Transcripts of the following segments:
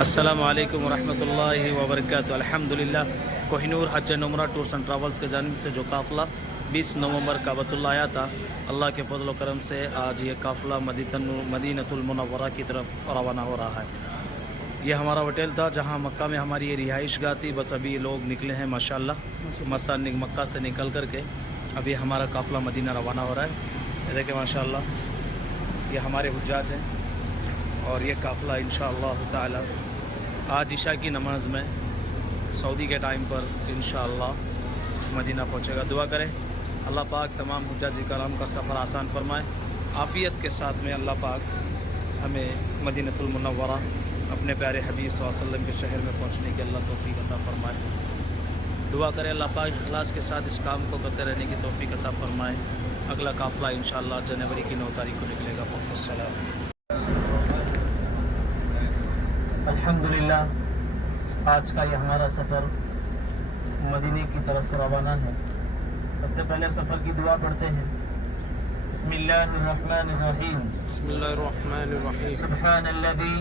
السلام علیکم ورحمۃ اللہ وبرکاتہ۔ الحمدللہ کوہنور حج نمرہ ٹورس اینڈ ٹریولز کے جانب سے جو قافلہ 20 نومبر کعبۃ اللہ آیا تھا، اللہ کے فضل و کرم سے آج یہ قافلہ مدینۃ المنورہ کی طرف روانہ ہو رہا ہے۔ یہ ہمارا ہوٹل تھا جہاں مکہ میں ہماری یہ رہائش گاہ تھی، بس ابھی لوگ نکلے ہیں ماشاءاللہ مکہ سے نکل کر کے ابھی ہمارا قافلہ مدینہ روانہ ہو رہا ہے۔ یہ دیکھیں ماشاءاللہ یہ ہمارے حجاج ہیں اور یہ قافلہ انشاءاللہ تعالی آج عشاء کی نماز میں سعودی کے ٹائم پر انشاءاللہ مدینہ پہنچے گا۔ دعا کریں اللہ پاک تمام حجاج کرام کا سفر آسان فرمائے، عافیت کے ساتھ میں اللہ پاک ہمیں مدینۃ المنورہ اپنے پیارے حبیب صلی اللہ علیہ وسلم کے شہر میں پہنچنے کی اللہ توفیق عطا فرمائے۔ دعا کریں اللہ پاک اخلاص کے ساتھ اس کام کو کرتے رہنے کی توفیق عطا فرمائے۔ اگلا قافلہ انشاءاللہ جنوری کی 9 تاریخ کو نکلے گا۔ السلام۔ الحمدللہ آج کا یہ ہمارا سفر مدینے کی طرف روانہ ہے۔ سب سے پہلے سفر کی دعا پڑھتے ہیں۔ بسم اللہ الرحمن الرحیم۔ بسم اللہ الرحمن الرحیم۔ سبحان الذی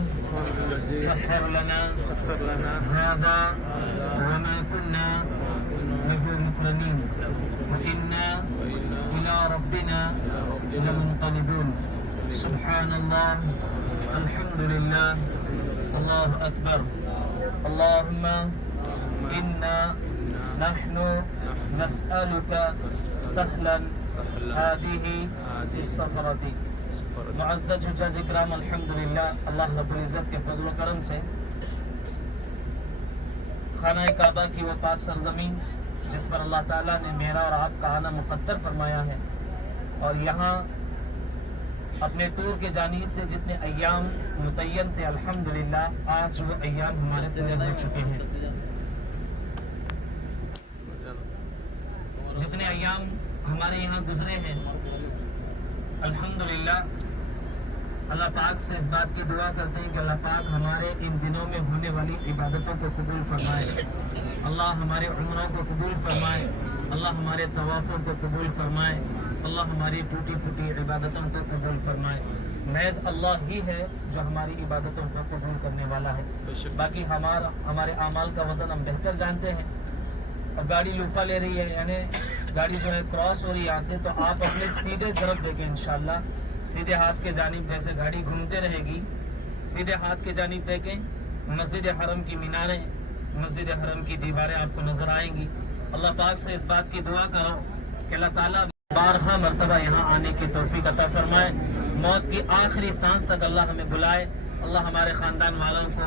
سخر لنا هذا وما كنا له مقرنین وإنا إلى ربنا لمنقلبون۔ سبحان اللہ، الحمدللہ، اللہ اکبر۔ اللہم انا نحن نسألك سهلا هذه السفرة۔ معزز حجاج اکرام، الحمدللہ اللہ رب العزت کے فضل و کرم سے خانہ کعبہ کی وہ پاک سرزمین جس پر اللہ تعالیٰ نے میرا اور آپ کا آنا مقدر فرمایا ہے، اور یہاں اپنے ٹور کے جانب سے جتنے ایام متعین تھے الحمدللہ آج وہ ایام ہمارے پورے ہو چکے ہیں۔ جتنے ایام ہمارے یہاں گزرے ہیں الحمدللہ اللہ پاک سے اس بات کی دعا کرتے ہیں کہ اللہ پاک ہمارے ان دنوں میں ہونے والی عبادتوں کو قبول فرمائے، اللہ ہمارے عمروں کو قبول فرمائے، اللہ ہمارے طوافوں کو قبول فرمائے، اللہ ہماری ٹوٹی پھوٹی عبادتوں کو قبول فرمائے۔ محض اللہ ہی ہے جو ہماری عبادتوں کو قبول کرنے والا ہے، باقی ہمارے اعمال کا وزن ہم بہتر جانتے ہیں۔ اب گاڑی لوفا لے رہی ہے، یعنی گاڑی جو ہے کراس ہو رہی ہے یہاں سے، تو آپ اپنے سیدھے طرف دیکھیں انشاءاللہ، سیدھے ہاتھ کے جانب جیسے گاڑی گھومتے رہے گی، سیدھے ہاتھ کے جانب دیکھیں، مسجد حرم کی میناریں، مسجد حرم کی دیواریں آپ کو نظر آئیں گی۔ اللہ پاک سے اس بات کی دعا کرو کہ اللہ تعالیٰ بارہا مرتبہ یہاں آنے کی توفیق عطا فرمائے، موت کی آخری سانس تک اللہ ہمیں بلائے، اللہ ہمارے خاندان والوں کو،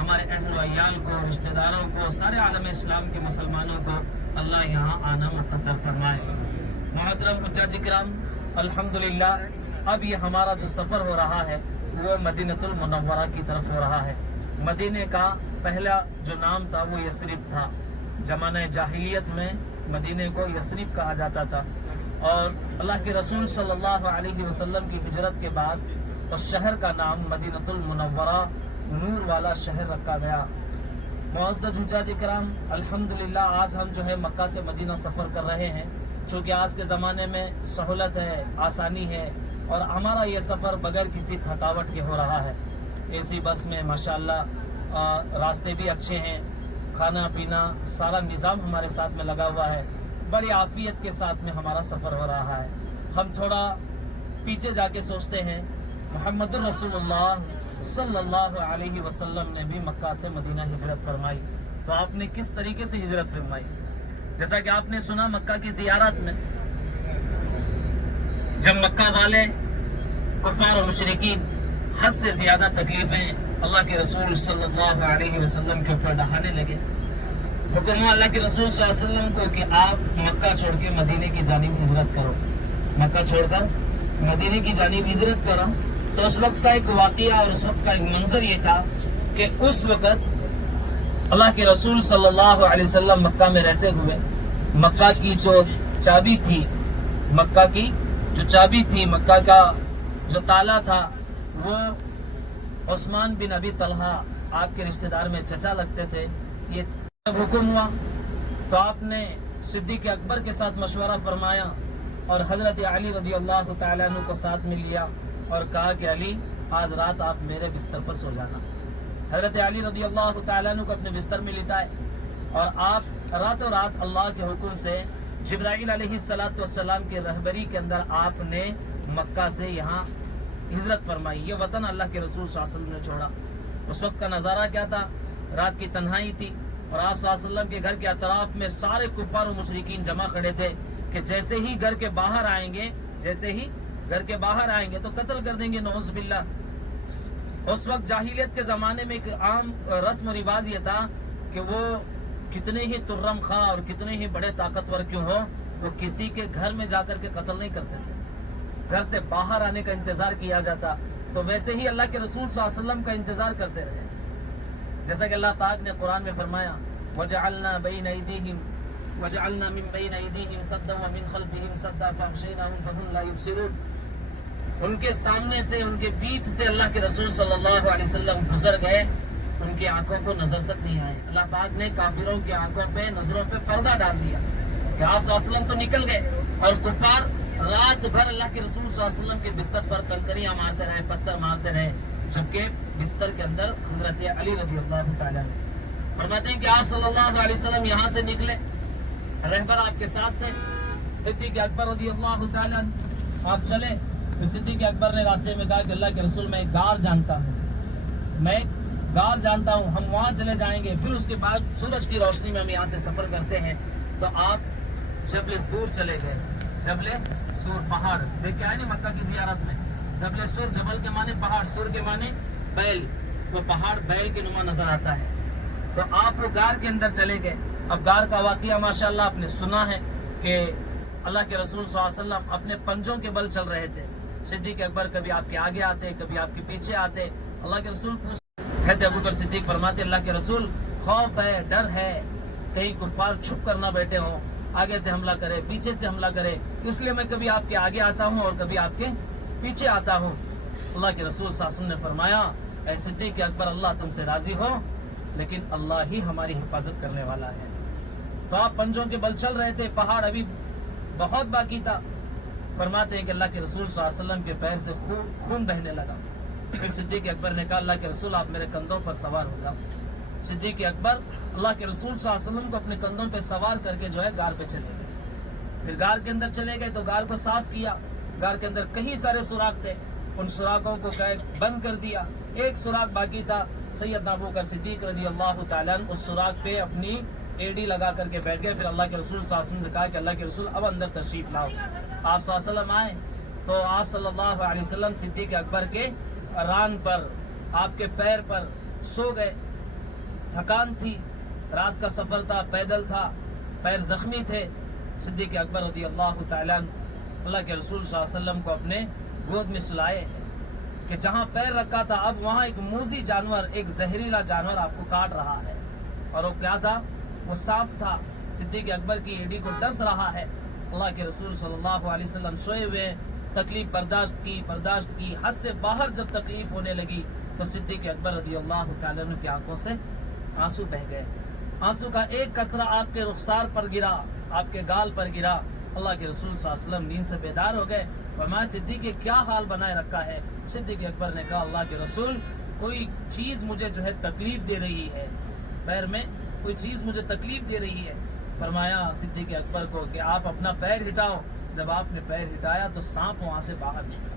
ہمارے اہل و عیال کو، رشتہ داروں کو، سارے عالم اسلام کے مسلمانوں کو اللہ یہاں آنا مقدر فرمائے۔ محترم حجاج کرام، الحمدللہ اب یہ ہمارا جو سفر ہو رہا ہے وہ مدینۃ المنورہ کی طرف ہو رہا ہے۔ مدینے کا پہلا جو نام تھا وہ یثرب تھا، زمانہ جاہلیت میں مدینے کو یثرب کہا جاتا تھا، اور اللہ کے رسول صلی اللہ علیہ وسلم کی ہجرت کے بعد اس شہر کا نام مدینۃ المنورہ، نور والا شہر رکھا گیا۔ معزز حجاج کرام، الحمدللہ آج ہم جو ہے مکہ سے مدینہ سفر کر رہے ہیں، چونکہ آج کے زمانے میں سہولت ہے، آسانی ہے، اور ہمارا یہ سفر بغیر کسی تھکاوٹ کے ہو رہا ہے۔ اے سی بس میں ماشاءاللہ راستے بھی اچھے ہیں، کھانا پینا سارا نظام ہمارے ساتھ میں لگا ہوا ہے، بڑی عافیت کے ساتھ میں ہمارا سفر ہو رہا ہے۔ ہم تھوڑا پیچھے جا کے سوچتے ہیں، محمد الرسول اللہ صلی اللہ علیہ وسلم نے بھی مکہ سے مدینہ ہجرت فرمائی، تو آپ نے کس طریقے سے ہجرت فرمائی؟ جیسا کہ آپ نے سنا مکہ کی زیارت میں جب مکہ والے کفار و مشرکین حد سے زیادہ تکلیفیں اللہ کے رسول صلی اللہ علیہ وسلم کے اوپر ڈھانے لگے، حکم ہوا اللہ کے رسول صلی اللہ علیہ وسلم کو کہ آپ مکہ چھوڑ کے مدینے کی جانب ہجرت کرو، مکہ چھوڑ کر مدینے کی جانب ہجرت کرو۔ تو اس وقت کا ایک واقعہ اور اس وقت کا ایک منظر یہ تھا کہ اس وقت اللہ کے رسول صلی اللہ علیہ وسلم مکہ میں رہتے ہوئے مکہ کی جو چابی تھی، مکہ کا جو تالا تھا، وہ عثمان بن ابی طلحہ آپ کے رشتہ دار میں چچا لگتے تھے۔ یہ جب حکم ہوا تو آپ نے صدیق اکبر کے ساتھ مشورہ فرمایا اور حضرت علی رضی اللہ تعالیٰ عنہ کو ساتھ میں لیا اور کہا کہ علی آج رات آپ میرے بستر پر سو جانا۔ حضرت علی رضی اللہ تعالیٰ عنہ کو اپنے بستر میں لٹائے اور آپ راتوں رات اللہ کے حکم سے جبرائیل علیہ السلام کی رہبری کے اندر آپ نے مکہ سے یہاں ہجرت فرمائی. یہ وطن اللہ کے رسول صلی اللہ علیہ وسلم نے چھوڑا. اس وقت کا نظارہ کیا تھا؟ رات کی تنہائی تھی اور آپ صلی اللہ علیہ وسلم کے گھر کے اطراف میں سارے کفار و مشرکین جمع کھڑے تھے کہ جیسے ہی گھر کے باہر آئیں گے تو قتل کر دیں گے، نعوذ باللہ. اس وقت جاہلیت کے زمانے میں ایک عام رسم و رواج یہ تھا کہ وہ کتنے ہی ترم خواہ اور کتنے ہی بڑے طاقتور کیوں ہو، وہ کسی کے گھر میں جا کر کے قتل نہیں کرتے تھے، گھر سے باہر آنے کا انتظار کیا جاتا. تو ویسے ہی اللہ کے رسول صلی اللہ علیہ وسلم کا انتظار کرتے رہے، جیسا کہ اللہ پاک نے قرآن میں فرمایا وَجَعَلْنَا بَيْنَ أَيْدِيهِمْ وَجَعَلْنَا مِنْ بَيْنَ أَيْدِيهِمْ سَدًّا وَمِنْ خَلْفِهِمْ سَدًّا فَأَغْشَيْنَاهُمْ فَهُمْ لَا يُبْصِرُونَ. ان کے سامنے سے، ان کے بیچ سے اللہ کے رسول صلی اللہ علیہ وسلم گزر گئے، ان کی آنکھوں کو نظر تک نہیں آئے. اللہ پاک نے کافروں کی آنکھوں پہ، نظروں پہ پردہ ڈال دیا کہ آپ صلی اللہ علیہ وسلم تو نکل گئے اور کفار رات بھر اللہ کے رسول صلی اللہ علیہ وسلم کے بستر پر کنکریاں مارتے رہے، پتھر مارتے رہے، جبکہ بستر کے اندر حضرت علی رضی اللہ تعالیٰ عنہ فرماتے ہیں کہ آپ صلی اللہ علیہ وسلم یہاں سے نکلے، رہبر آپ کے ساتھ تھے، صدیق اکبر رضی اللہ تعالیٰ عنہ. آپ چلے تو صدیق اکبر نے راستے میں کہا کہ اللہ کے رسول میں ایک غار جانتا ہوں، ہم وہاں چلے جائیں گے، پھر اس کے بعد سورج کی روشنی میں ہم یہاں سے سفر کرتے ہیں. تو آپ جبل سور چلے گئے. جبل سور پہاڑ دیکھ کے آئے نہیں مکہ کی زیارت میں؟ جبل سور، جبل کے معنی پہاڑ، سور کے معنی بیل، وہ پہاڑ بیل کے نما نظر آتا ہے. تو آپ وہ غار کے اندر چلے گئے. اب غار کا واقعہ ماشاءاللہ آپ نے سنا ہے کہ اللہ کے رسول صلی اللہ علیہ وسلم اپنے پنجوں کے بل چل رہے تھے. صدیق اکبر کبھی آپ کے آگے آتے، کبھی آپ کے پیچھے آتے. اللہ کے رسول پوچھتے، ابو بکر صدیق فرماتے اللہ کے رسول خوف ہے، ڈر ہے، کہیں کفار چھپ کر نہ بیٹھے ہوں، آگے سے حملہ کرے، پیچھے سے حملہ کرے، اس لیے میں کبھی آپ کے آگے آتا ہوں اور کبھی آپ کے پیچھے آتا ہوں. اللہ کے رسول صلی اللہ علیہ وسلم نے فرمایا اے صدیق اکبر، اللہ تم سے راضی ہو، لیکن اللہ ہی ہماری حفاظت کرنے والا ہے. تو آپ پنجوں کے بل چل رہے تھے، پہاڑ ابھی بہت باقی تھا. فرماتے ہیں کہ اللہ کے رسول صلی اللہ علیہ وسلم کے پیر سے خون بہنے لگا. پھر صدیق اکبر نے کہا اللہ کے رسول آپ میرے کندھوں پر سوار ہو جاؤ. صدیق اکبر اللہ کے رسول صلی اللہ علیہ وسلم کو اپنے کندھوں پہ سوار کر کے جو ہے غار پہ چلے گئے. پھر غار کے اندر چلے گئے تو غار کو صاف کیا. غار کے اندر کئی سارے سوراخ تھے، ان سوراخوں کو بند کر دیا. ایک سوراخ باقی تھا. سیدنا ابو بکر صدیق رضی اللہ تعالیٰ عنہ اس سوراخ پہ اپنی ایڑی لگا کر کے بیٹھ گئے. پھر اللہ کے رسول صلی اللہ علیہ وسلم نے کہا کہ اللہ کے رسول اب اندر تشریف لاؤ. آپ صلی اللہ علیہ وسلم آئے تو آپ صلی اللہ علیہ وسلم صدیق اکبر کے ران پر، آپ کے پیر پر سو گئے. تھکان تھی، رات کا سفر تھا، پیدل تھا، پیر زخمی تھے. صدیق اکبر رضی اللہ تعالیٰ عنہ اللہ کے رسول صلی اللہ علیہ وسلم کو اپنے گود میں سلائے کہ جہاں پیر رکھا تھا اب وہاں ایک موذی جانور، ایک زہریلا جانور آپ کو کاٹ رہا ہے. اور وہ کیا تھا؟ وہ سانپ تھا. صدیق اکبر کی ایڑی کو ڈس رہا ہے. اللہ کے رسول صلی اللہ علیہ وسلم سوئے ہوئے، تکلیف برداشت کی، حد سے باہر جب تکلیف ہونے لگی تو صدیق اکبر رضی اللہ تعالیٰ عنہ کی آنکھوں سے آنسو بہ گئے. آنسو کا ایک قطرہ آپ کے رخسار پر گرا، آپ کے گال پر گرا. اللہ کے رسول صلی اللہ علیہ وسلم نیند سے بیدار ہو گئے. فرمایا صدیق کیا حال بنائے رکھا ہے؟ صدیق اکبر نے کہا اللہ کے رسول کوئی چیز مجھے جو ہے تکلیف دے رہی ہے، پیر میں کوئی چیز مجھے تکلیف دے رہی ہے. فرمایا صدیق اکبر کو کہ آپ اپنا پیر ہٹاؤ. جب آپ نے پیر ہٹایا تو سانپ وہاں سے باہر نکلا.